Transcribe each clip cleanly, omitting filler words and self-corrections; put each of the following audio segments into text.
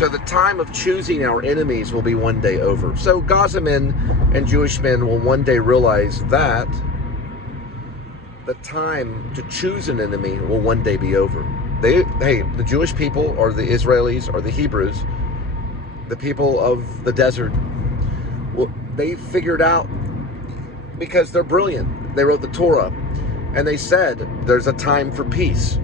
So the time of choosing our enemies will be one day over. So Gaza men and Jewish men will one day realize that the time to choose an enemy will one day be over. The Jewish people, or the Israelis, or the Hebrews, the people of the desert, well, they figured out, because they're brilliant. They wrote the Torah, and they said there's a time for peace.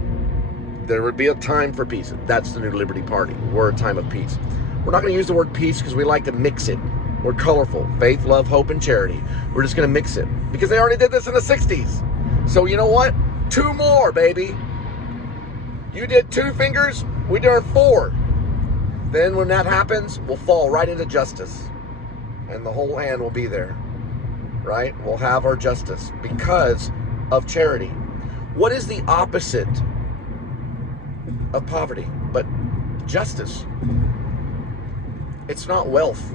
There would be a time for peace. That's the New Liberty Party. We're a time of peace. We're not going to use the word peace because we like to mix it. We're colorful. Faith, love, hope, and charity. We're just going to mix it because they already did this in the 60s. So you know what? 2 more, baby. You did 2 fingers. We did 4. Then when that happens, we'll fall right into justice. And the whole hand will be there. Right? We'll have our justice because of charity. What is the opposite of poverty but justice? It's not wealth.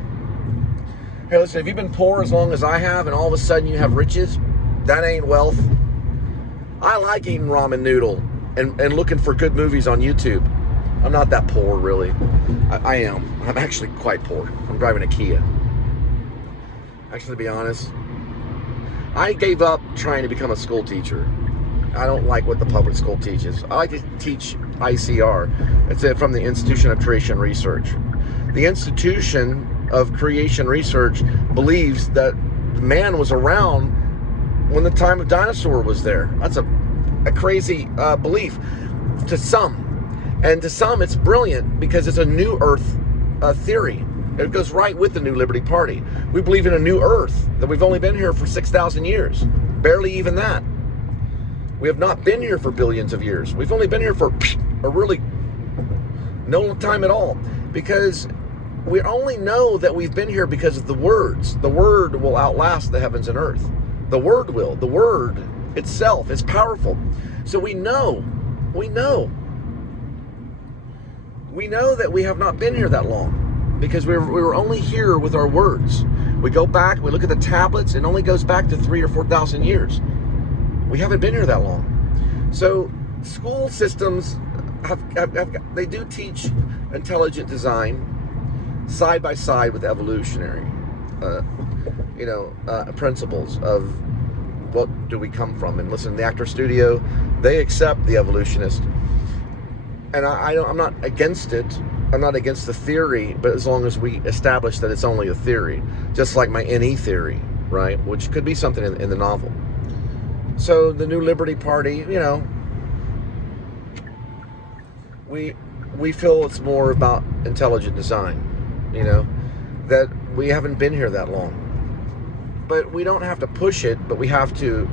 Hey, listen, if you've been poor as long as I have and all of a sudden you have riches, that ain't wealth. I like eating ramen noodle and looking for good movies on YouTube. I'm not that poor, really. I am. I'm actually quite poor. I'm driving a Kia. Actually, to be honest, I gave up trying to become a school teacher. I don't like what the public school teaches. I like to teach ICR. It's from the Institution of Creation Research. The Institution of Creation Research believes that man was around when the time of dinosaur was there. That's a crazy belief to some. And to some, it's brilliant because it's a new earth theory. It goes right with the New Liberty Party. We believe in a new earth, that we've only been here for 6,000 years. Barely even that. We have not been here for billions of years. We've only been here for a really no time at all. Because we only know that we've been here because of the words. The word will outlast the heavens and earth. The word will. The word itself is powerful. So we know that we have not been here that long. Because we were only here with our words. We go back, we look at the tablets, it only goes back to 3,000 or 4,000 years. We haven't been here that long. So school systems they do teach intelligent design side by side with evolutionary principles of what do we come from. And listen, the Actor Studio, they accept the evolutionist. And I'm not against it. I'm not against the theory, but as long as we establish that it's only a theory, just like my NE theory, right? Which could be something in the novel. So the New Liberty Party, we feel it's more about intelligent design, that we haven't been here that long. But we don't have to push it, but we have to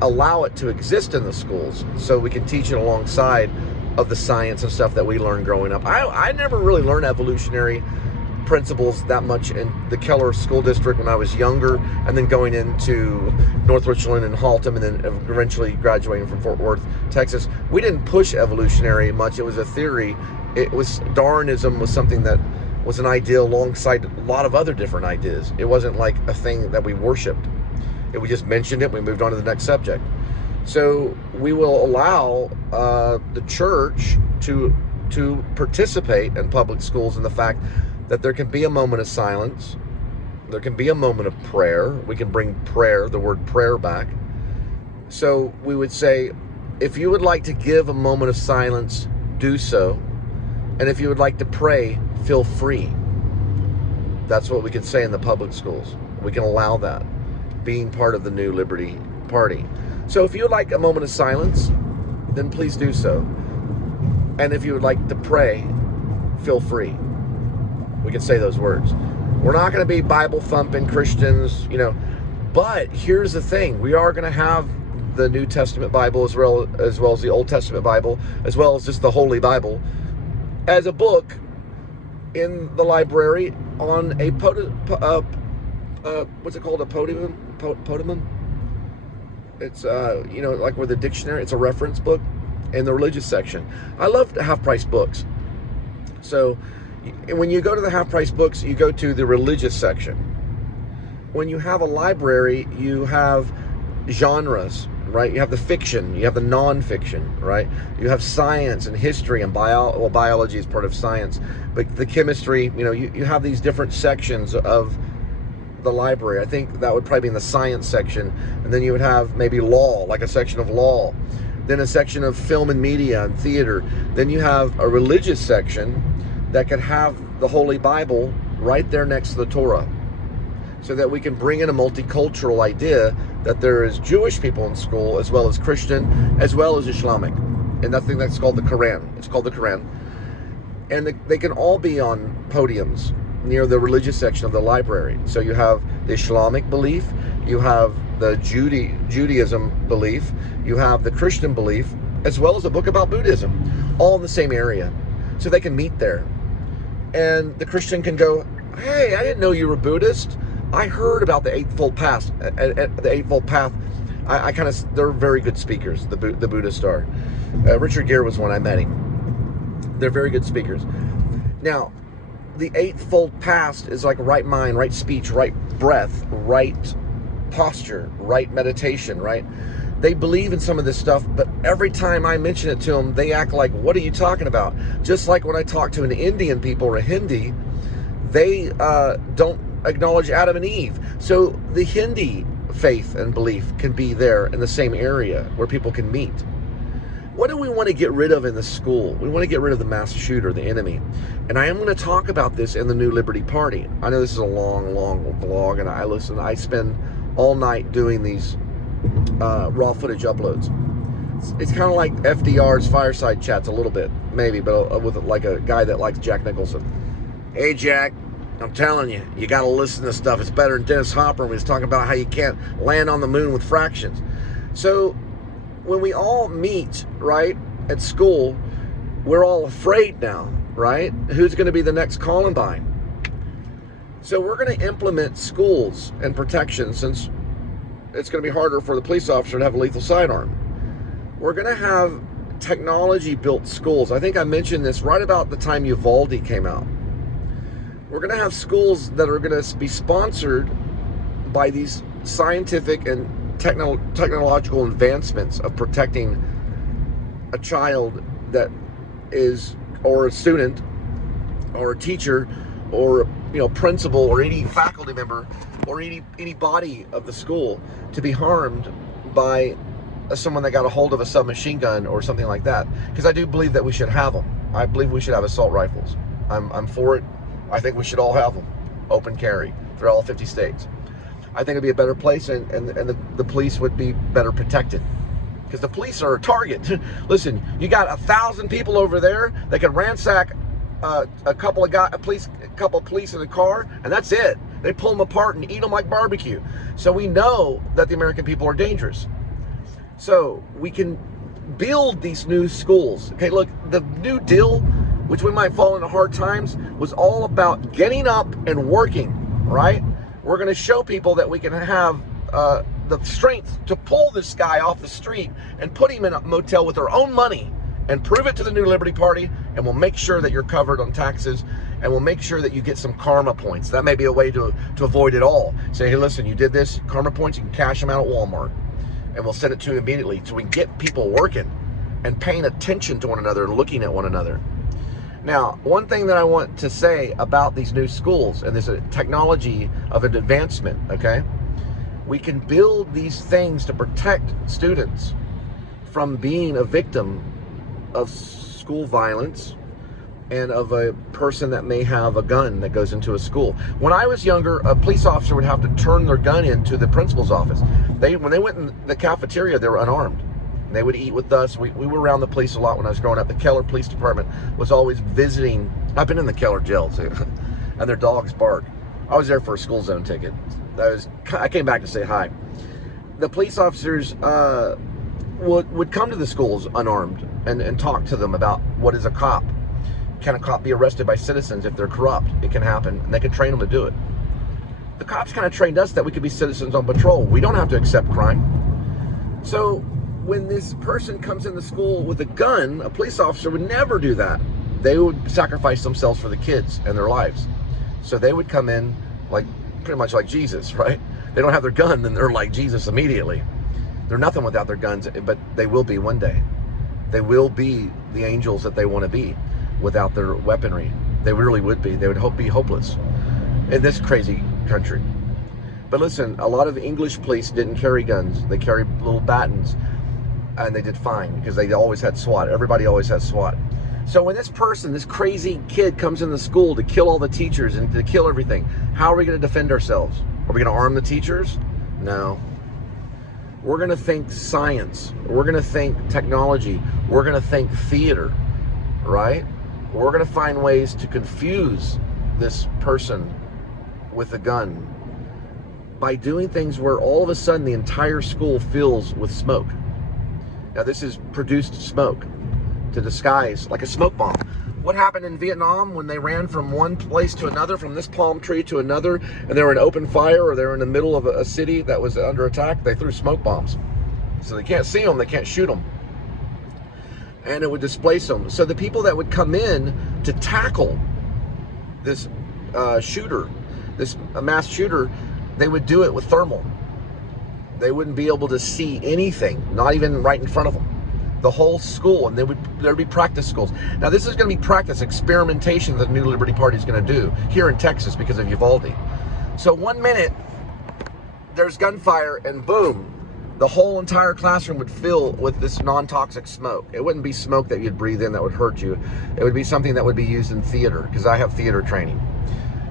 allow it to exist in the schools so we can teach it alongside of the science and stuff that we learned growing up. I never really learned evolutionary principles that much in the Keller School District when I was younger, and then going into North Richland and Haltom, and then eventually graduating from Fort Worth, Texas. We didn't push evolutionary much. It was a theory. Darwinism was something that was an idea alongside a lot of other different ideas. It wasn't like a thing that we worshipped. We just mentioned it, we moved on to the next subject. So we will allow the church to participate in public schools in the fact that there can be a moment of silence. There can be a moment of prayer. We can bring prayer, the word prayer, back. So we would say, if you would like to give a moment of silence, do so. And if you would like to pray, feel free. That's what we can say in the public schools. We can allow that, being part of the New Liberty Party. So if you would like a moment of silence, then please do so. And if you would like to pray, feel free. We can say those words. We're not going to be Bible thumping Christians, but here's the thing. We are going to have the New Testament Bible as well as the Old Testament Bible, as well as just the Holy Bible, as a book in the library on a what's it called? A podium? It's, like where the dictionary, it's a reference book in the religious section. I love half-price books. So when you go to the half-price books, you go to the religious section. When you have a library, you have genres, right? You have the fiction, you have the non-fiction, right? You have science and history and biology is part of science, but the chemistry, you have these different sections of the library. I think that would probably be in the science section, and then you would have maybe law, like a section of law, then a section of film and media and theater. Then you have a religious section that could have the Holy Bible right there next to the Torah, so that we can bring in a multicultural idea that there is Jewish people in school as well as Christian, as well as Islamic, and that thing that's called the Quran. It's called the Quran, and they can all be on podiums near the religious section of the library. So you have the Islamic belief, you have the Judaism belief, you have the Christian belief, as well as a book about Buddhism, all in the same area. So they can meet there. And the Christian can go, hey, I didn't know you were Buddhist. I heard about the Eightfold Path. The Eightfold Path. They're very good speakers, the Buddhists are. Richard Gere was one, I met him. They're very good speakers. Now, the Eightfold Path is like right mind, right speech, right breath, right posture, right meditation, right? They believe in some of this stuff, but every time I mention it to them, they act like, what are you talking about? Just like when I talk to an Indian people or a Hindi, they don't acknowledge Adam and Eve. So the Hindi faith and belief can be there in the same area where people can meet. What do we want to get rid of in the school? We want to get rid of the mass shooter, the enemy. And I am going to talk about this in the New Liberty Party. I know this is a long, long vlog, and I spend all night doing these raw footage uploads. It's kind of like FDR's fireside chats a little bit, maybe, but with like a guy that likes Jack Nicholson. Hey, Jack, I'm telling you, you got to listen to stuff. It's better than Dennis Hopper when he's talking about how you can't land on the moon with fractions. So when we all meet, right, at school, we're all afraid now, right? Who's going to be the next Columbine? So we're going to implement schools and protection, since it's going to be harder for the police officer to have a lethal sidearm. We're going to have technology-built schools. I think I mentioned this right about the time Uvalde came out. We're going to have schools that are going to be sponsored by these scientific and technological advancements of protecting a child that is, or a student, or a teacher, or principal, or any faculty member, or any body of the school to be harmed by someone that got a hold of a submachine gun or something like that. Because I do believe that we should have them. I believe we should have assault rifles. I'm for it. I think we should all have them, open carry, through all 50 states. I think it'd be a better place, and the police would be better protected, because the police are a target. Listen, you got 1,000 people over there that can ransack a couple of police in a car, and that's it. They pull them apart and eat them like barbecue. So we know that the American people are dangerous. So we can build these new schools. Okay, look, the New Deal, which we might fall into hard times, was all about getting up and working, right? We're going to show people that we can have the strength to pull this guy off the street and put him in a motel with our own money, and prove it to the New Liberty Party, and we'll make sure that you're covered on taxes, and we'll make sure that you get some karma points. That may be a way to avoid it all. Say, hey, listen, you did this, karma points, you can cash them out at Walmart, and we'll send it to you immediately, so we can get people working and paying attention to one another and looking at one another. Now, one thing that I want to say about these new schools, and there's a technology of an advancement, okay? We can build these things to protect students from being a victim of school violence and of a person that may have a gun that goes into a school. When I was younger, a police officer would have to turn their gun into the principal's office. When they went in the cafeteria, they were unarmed. They would eat with us. We were around the police a lot when I was growing up. The Keller Police Department was always visiting. I've been in the Keller jail too, and their dogs bark. I was there for a school zone ticket. I came back to say hi. The police officers would come to the schools unarmed and talk to them about what is a cop. Can a cop be arrested by citizens if they're corrupt? It can happen, and they can train them to do it. The cops kind of trained us that we could be citizens on patrol. We don't have to accept crime. So when this person comes in the school with a gun, a police officer would never do that. They would sacrifice themselves for the kids and their lives. So they would come in like pretty much like Jesus, right? They don't have their gun, then they're like Jesus immediately. They're nothing without their guns, but they will be one day. They will be the angels that they want to be without their weaponry. They really would be. They would be hopeless in this crazy country. But listen, a lot of English police didn't carry guns. They carried little batons, and they did fine because they always had SWAT. Everybody always has SWAT. So when this person, this crazy kid, comes in the school to kill all the teachers and to kill everything, how are we going to defend ourselves? Are we going to arm the teachers? No. We're going to think science. We're going to think technology. We're going to think theater, right? We're going to find ways to confuse this person with a gun by doing things where all of a sudden the entire school fills with smoke. Now this is produced smoke to disguise like a smoke bomb. What happened in Vietnam when they ran from one place to another, from this palm tree to another, and they were in open fire, or they were in the middle of a city that was under attack? They threw smoke bombs. So they can't see them, they can't shoot them. And it would displace them. So the people that would come in to tackle this shooter, this mass shooter, they would do it with thermal. They wouldn't be able to see anything, not even right in front of them. The whole school, and there'd be practice schools. Now this is going to be practice, experimentation that the New Liberty Party is going to do here in Texas because of Uvalde. So 1 minute, there's gunfire, and boom, the whole entire classroom would fill with this non-toxic smoke. It wouldn't be smoke that you'd breathe in that would hurt you. It would be something that would be used in theater, because I have theater training.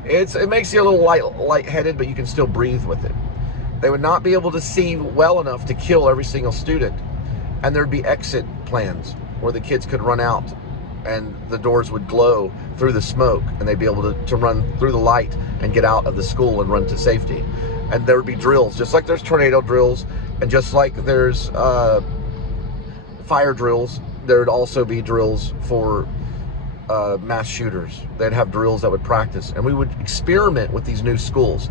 It makes you a little lightheaded, but you can still breathe with it. They would not be able to see well enough to kill every single student. And there'd be exit plans where the kids could run out and the doors would glow through the smoke, and they'd be able to run through the light and get out of the school and run to safety. And there would be drills, just like there's tornado drills, and just like there's fire drills, there'd also be drills for mass shooters. They'd have drills that would practice, and we would experiment with these new schools.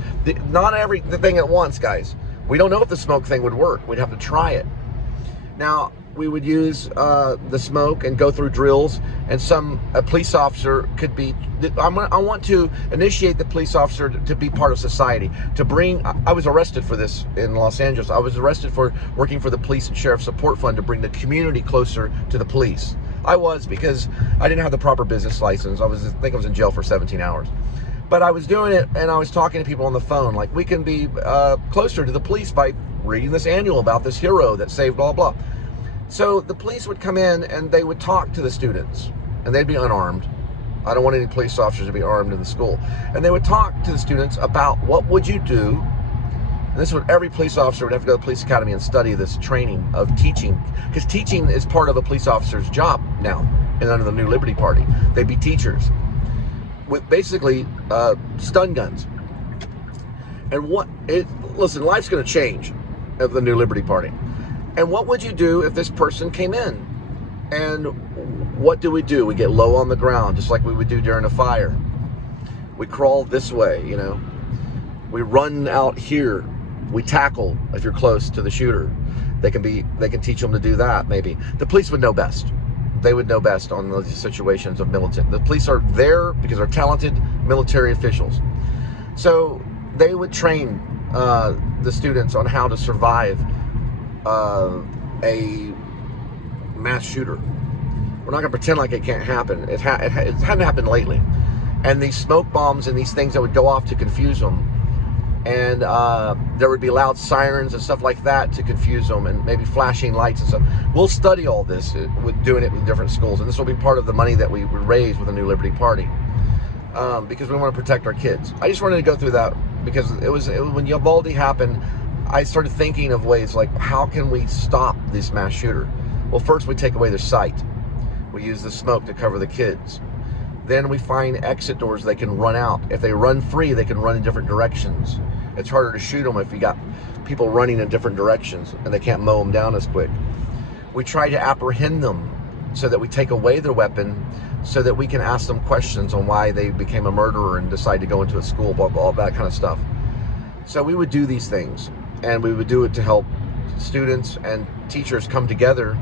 Not everything at once, guys. We don't know if the smoke thing would work. We'd have to try it. Now, we would use the smoke and go through drills, and a police officer could be, I want to initiate the police officer to be part of society, to bring, I was arrested for this in Los Angeles. I was arrested for working for the Police and Sheriff Support Fund to bring the community closer to the police. I was, because I didn't have the proper business license. I think I was in jail for 17 hours. But I was doing it, and I was talking to people on the phone, like, we can be closer to the police by reading this annual about this hero that saved blah, blah. So the police would come in, and they would talk to the students, and they'd be unarmed. I don't want any police officers to be armed in the school. And they would talk to the students about what would you do. And this is what every police officer would have to go to the police academy and study, this training of teaching, because teaching is part of a police officer's job now, and under the New Liberty Party. They'd be teachers with basically stun guns. And listen, life's going to change of the New Liberty Party. And what would you do if this person came in? And what do? We get low on the ground, just like we would do during a fire. We crawl this way, you know. We run out here. We tackle if you're close to the shooter. They can teach them to do that, maybe. The police would know best. They would know best on those situations of militant. The police are there because they're talented military officials. So they would train the students on how to survive a mass shooter. We're not going to pretend like it can't happen. It hadn't happened lately. And these smoke bombs and these things that would go off to confuse them. And there would be loud sirens and stuff like that to confuse them, and maybe flashing lights and stuff. We'll study all this with doing it with different schools. And this will be part of the money that we would raise with the New Liberty Party. Because we want to protect our kids. I just wanted to go through that because it was when Uvalde happened, I started thinking of ways like, how can we stop this mass shooter? Well, first we take away their sight. We use the smoke to cover the kids. Then we find exit doors they can run out. If they run free, they can run in different directions. It's harder to shoot them if you got people running in different directions and they can't mow them down as quick. We try to apprehend them so that we take away their weapon, so that we can ask them questions on why they became a murderer and decide to go into a school, blah, blah, all that kind of stuff. So we would do these things, and we would do it to help students and teachers come together,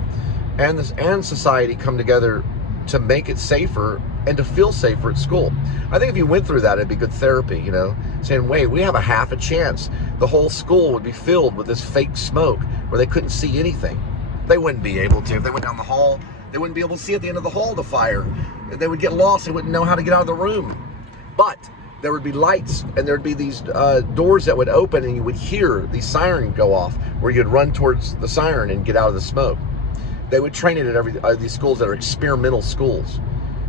and society come together to make it safer and to feel safer at school. I think if you went through that, it'd be good therapy, you know, saying, wait, we have a half a chance. The whole school would be filled with this fake smoke where they couldn't see anything. They wouldn't be able to. If they went down the hall, they wouldn't be able to see at the end of the hall the fire. They would get lost. They wouldn't know how to get out of the room. But there would be lights, and there'd be these doors that would open, and you would hear the siren go off, where you'd run towards the siren and get out of the smoke. They would train it at these schools that are experimental schools.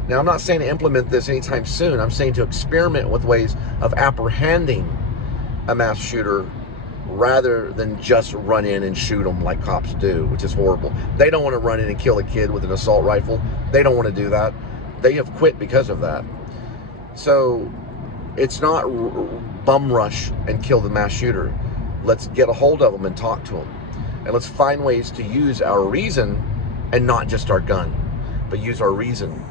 Now, I'm not saying to implement this anytime soon. I'm saying to experiment with ways of apprehending a mass shooter rather than just run in and shoot them like cops do, which is horrible. They don't want to run in and kill a kid with an assault rifle. They don't want to do that. They have quit because of that. So it's not bum rush and kill the mass shooter. Let's get a hold of them and talk to them. And let's find ways to use our reason and not just our gun, but use our reason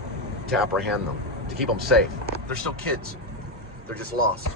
to apprehend them, to keep them safe. They're still kids. They're just lost.